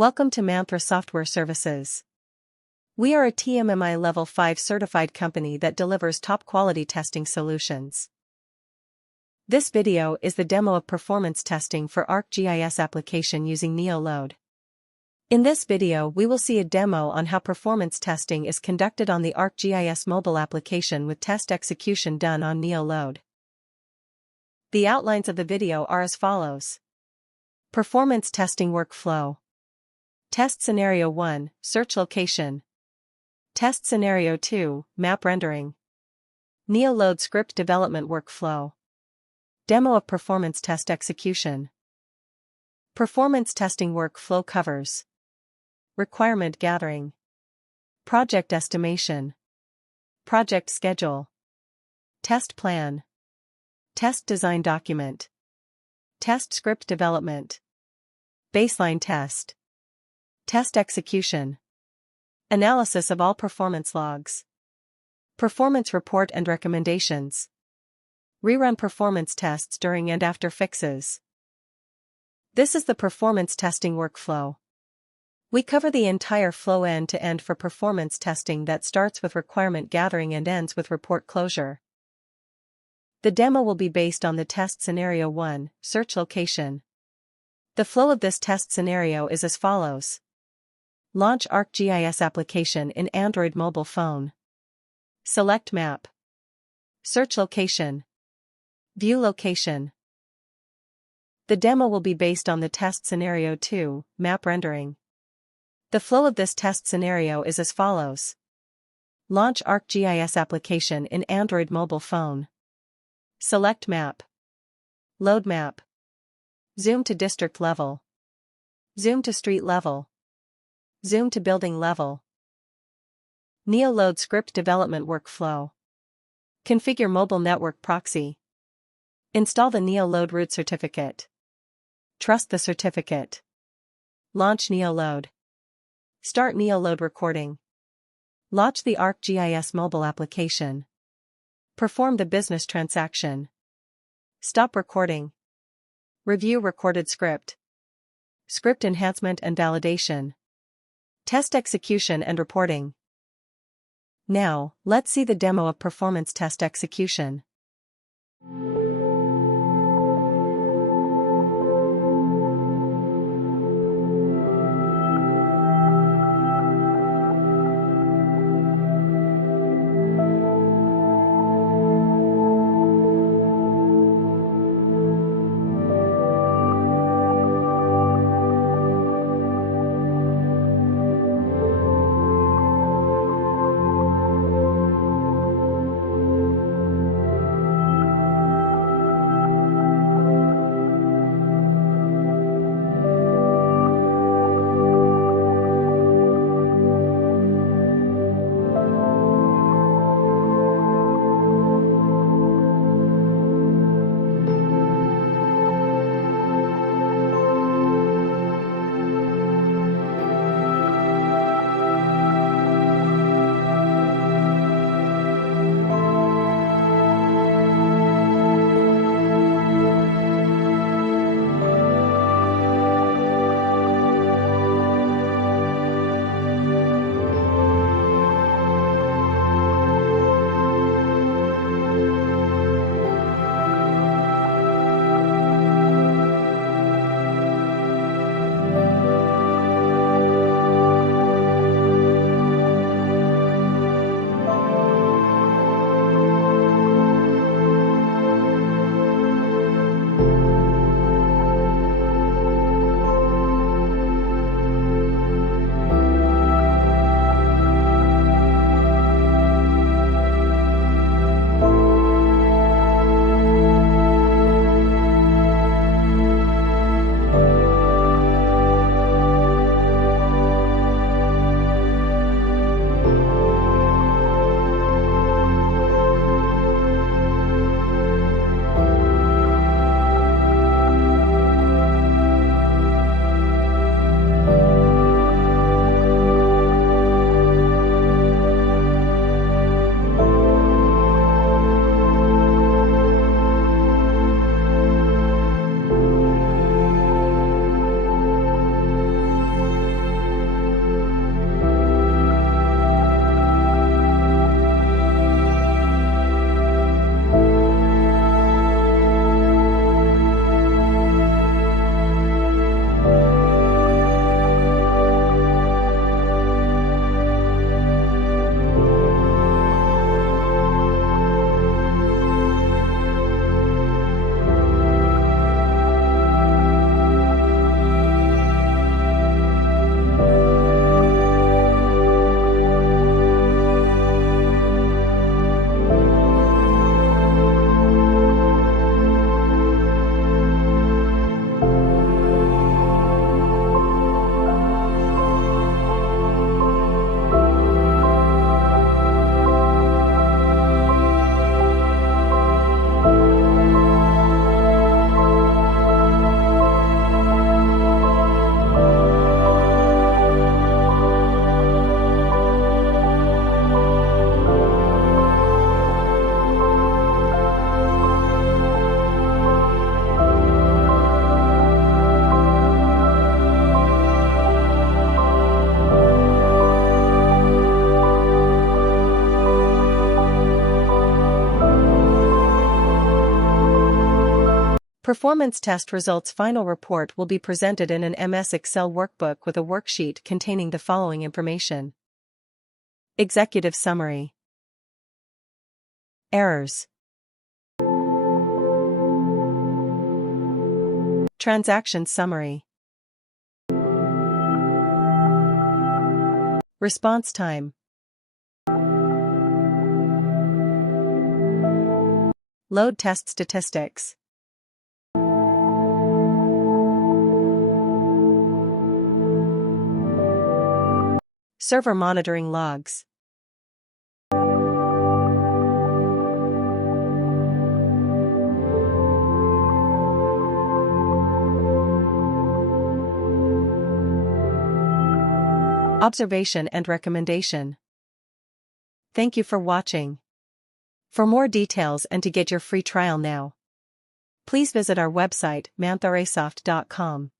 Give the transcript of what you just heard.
Welcome to Mantra Software Services. We are a TMMI Level 5 certified company that delivers top-quality testing solutions. This video is the demo of performance testing for ArcGIS application using NeoLoad. In this video we will see a demo on how performance testing is conducted on the ArcGIS Mobile Application with test execution done on NeoLoad. The outlines of the video are as follows. Performance testing workflow. Test Scenario 1, Search Location. Test Scenario 2, Map Rendering. NeoLoad Script Development Workflow. Demo of Performance Test Execution. Performance testing workflow covers requirement gathering, project estimation, project schedule, test plan, test design document, test script development, baseline test, test execution, analysis of all performance logs, performance report and recommendations, rerun performance tests during and after fixes. This is the performance testing workflow. We cover the entire flow end-to-end for performance testing that starts with requirement gathering and ends with report closure. The demo will be based on the test scenario 1, search location. The flow of this test scenario is as follows. Launch ArcGIS application in Android mobile phone. Select map. Search location. View location. The demo will be based on the test scenario 2, map rendering. The flow of this test scenario is as follows. Launch ArcGIS application in Android mobile phone. Select map. Load map. Zoom to district level. Zoom to street level. Zoom to building level. NeoLoad script development workflow. Configure mobile network proxy. Install the NeoLoad root certificate. Trust the certificate. Launch NeoLoad. Start NeoLoad recording. Launch the ArcGIS mobile application. Perform the business transaction. Stop recording. Review recorded script. Script enhancement and validation. Test execution and reporting. Now, let's see the demo of performance test execution. Performance test results final report will be presented in an MS Excel workbook with a worksheet containing the following information. Executive summary. Errors. Transaction summary. Response time. Load test statistics. Server monitoring logs. Observation and recommendation. Thank you for watching. For more details and to get your free trial now, please visit our website mantharaysoft.com.